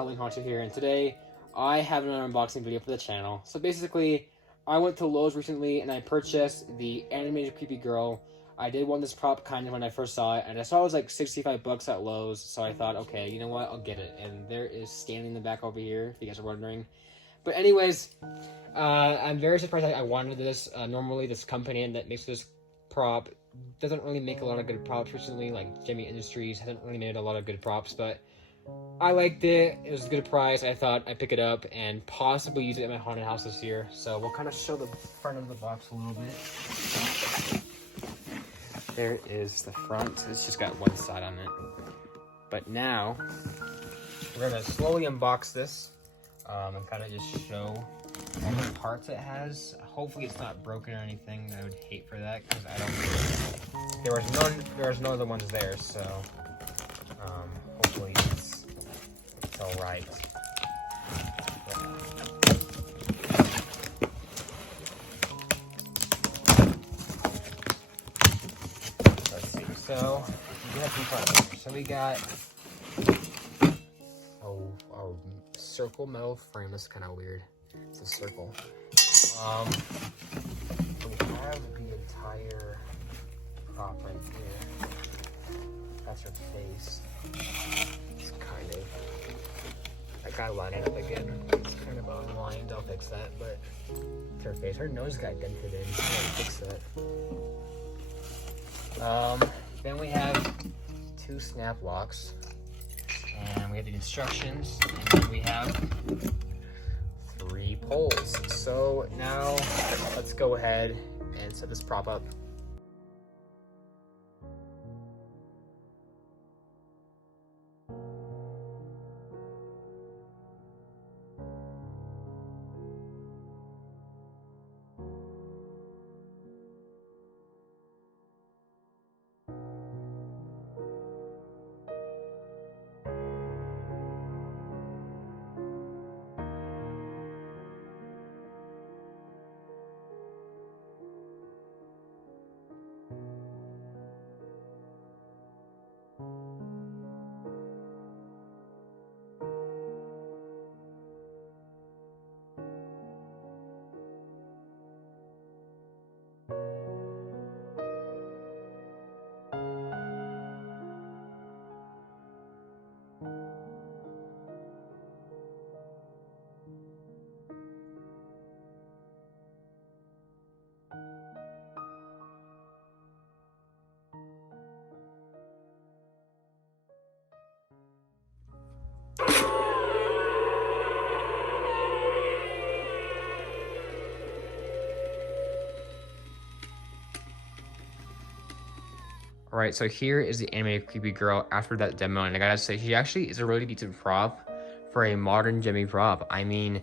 Halloween Haunted here, and today I have an unboxing video for the channel. So basically, I went to Lowe's recently and I purchased the animated creepy girl. I did want this prop kind of when I first saw it, and I saw it was like 65 bucks at Lowe's, so I thought, okay, you know what, I'll get it. And there is standing in the back over here, if you guys are wondering. But anyways, I'm very surprised I wanted this. Normally this company that makes this prop doesn't really make a lot of good props recently, like Gemmy Industries hasn't really made a lot of good props, but I liked it. It was a good price. I thought I'd pick it up and possibly use it at my haunted house this year. So we'll kind of show the front of the box a little bit. There is the front. It's just got one side on it. But now we're gonna slowly unbox this and kind of just show all the parts it has. Hopefully it's not broken or anything. I would hate for that because I don't. There was no other ones there, so hopefully it's all right. Let's see. So we have some parts here. So we got a circle metal frame. That's kind of weird. It's a circle. We have the entire prop right here. That's her face. It's kind of, I gotta line it up again. It's kind of unlined. I'll fix that. But it's her face. Her nose got dented in. So I'll fix that. Then we have 2 snap locks, and we have the instructions, and then we have 3 poles. So now let's go ahead and set this prop up. Alright, so here is the animated creepy girl after that demo, and I gotta say, she actually is a really decent prop for a modern Gemmy prop. I mean,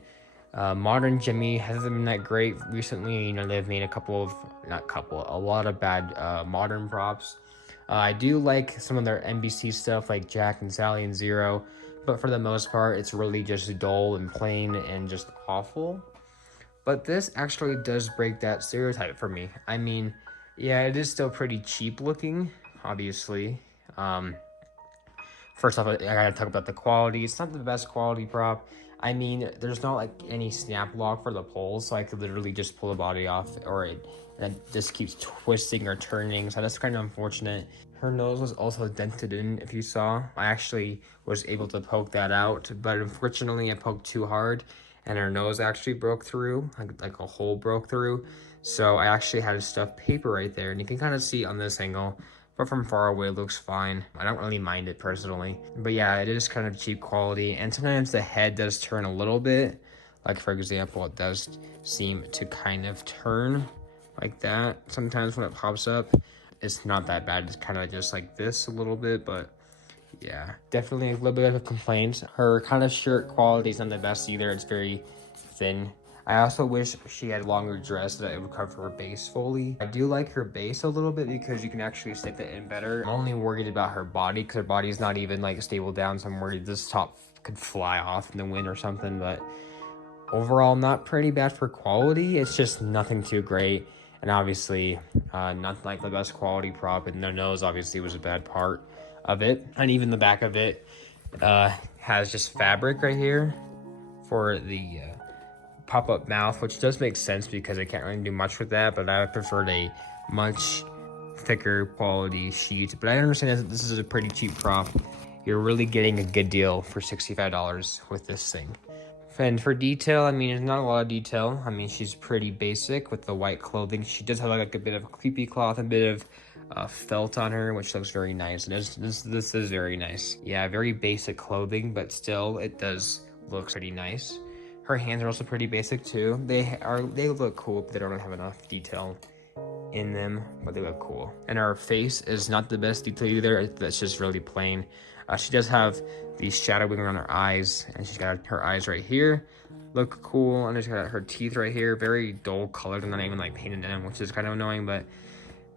modern Gemmy hasn't been that great recently. You know, they've made a lot of bad modern props. I do like some of their NBC stuff like Jack and Sally and Zero, but for the most part, it's really just dull and plain and just awful. But this actually does break that stereotype for me. I mean, yeah, it is still pretty cheap looking, obviously. First off, I gotta talk about the quality. It's not the best quality prop. I mean, there's not like any snap lock for the poles, so I could literally just pull the body off, or it just keeps twisting or turning, so that's kind of unfortunate. Her nose was also dented in, if you saw. I actually was able to poke that out, but unfortunately I poked too hard, and her nose actually broke through, like a hole broke through. So I actually had to stuff paper right there, and you can kind of see on this angle, but from far away it looks fine. I don't really mind it personally. But yeah, it is kind of cheap quality, and sometimes the head does turn a little bit. Like for example, it does seem to kind of turn like that. Sometimes when it pops up, it's not that bad. It's kind of just like this a little bit, but yeah, definitely a little bit of a complaint. Her kind of shirt quality is not the best either. It's very thin. I also wish she had longer dress so that it would cover her base fully. I do like her base a little bit because you can actually stick it in better. I'm only worried about her body because her body's not even like stable down, so I'm worried this top could fly off in the wind or something. But overall, not pretty bad for quality. It's just nothing too great. And obviously, not like the best quality prop, and the nose obviously was a bad part of it. And even the back of it, has just fabric right here for the pop-up mouth, which does make sense because I can't really do much with that, but I preferred a much thicker quality sheet. But I understand that this is a pretty cheap prop. You're really getting a good deal for $65 with this thing. And for detail, I mean, there's not a lot of detail. I mean, she's pretty basic with the white clothing. She does have like a bit of creepy cloth, a bit of felt on her, which looks very nice. And this is very nice. Yeah, very basic clothing, but still, it does look pretty nice. Her hands are also pretty basic too. They look cool, but they don't have enough detail in them, but they look cool. And her face is not the best detail either. That's just really plain. She does have the shadowing around her eyes, and she's got her eyes right here. Look cool, and she's got her teeth right here. Very dull colored and not even like painted in them, which is kind of annoying, but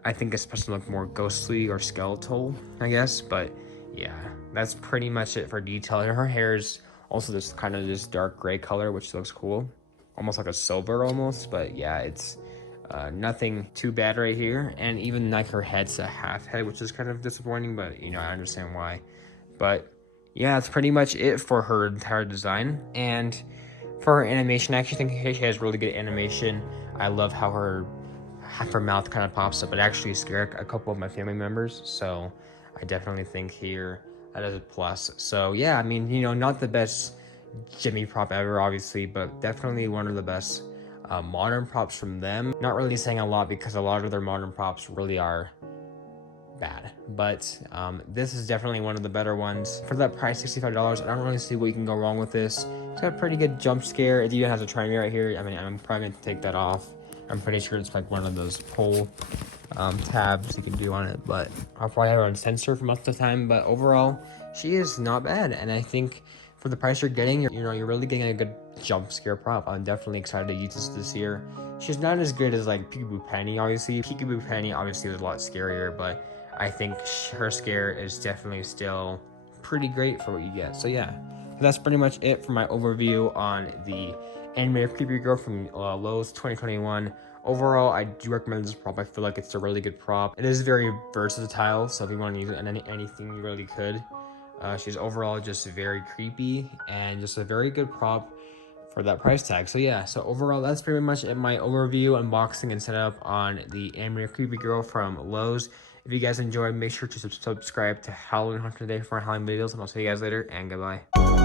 I think it's supposed to look more ghostly or skeletal, I guess. But yeah, that's pretty much it for detail. Her hair is also this kind of this dark gray color, which looks cool. Almost like a silver almost, but yeah, it's nothing too bad right here. And even like her head's a half head, which is kind of disappointing, but you know, I understand why. But yeah, that's pretty much it for her entire design. And for her animation, I actually think she has really good animation. I love how her mouth kind of pops up. It actually scared a couple of my family members, so I definitely think here that is a plus. So yeah, I mean, you know, not the best Gemmy prop ever, obviously, but definitely one of the best modern props from them. Not really saying a lot because a lot of their modern props really are bad, but this is definitely one of the better ones. For that price, $65, I don't really see what you can go wrong with this. It's got a pretty good jump scare. It even has a try me right here. I mean, I'm probably going to take that off. I'm pretty sure it's like one of those pull tabs you can do on it, but I'll probably have her on sensor for most of the time. But overall, she is not bad, and I think for the price you're getting, you're really getting a good jump scare prop. I'm definitely excited to use this year. She's not as good as like Peekaboo Penny, obviously. Peekaboo Penny obviously was a lot scarier, but I think her scare is definitely still pretty great for what you get. So yeah, that's pretty much it for my overview on the animated creepy girl from Lowe's 2021. Overall, I do recommend this prop. I feel like it's a really good prop. It is very versatile, so if you want to use it in anything, you really could. She's overall just very creepy and just a very good prop for that price tag. So yeah, so overall, that's pretty much it, my overview, unboxing, and setup on the animated creepy girl from Lowe's. If you guys enjoyed, make sure to subscribe to Halloween Hunter Day for Halloween videos, and I'll see you guys later, and goodbye.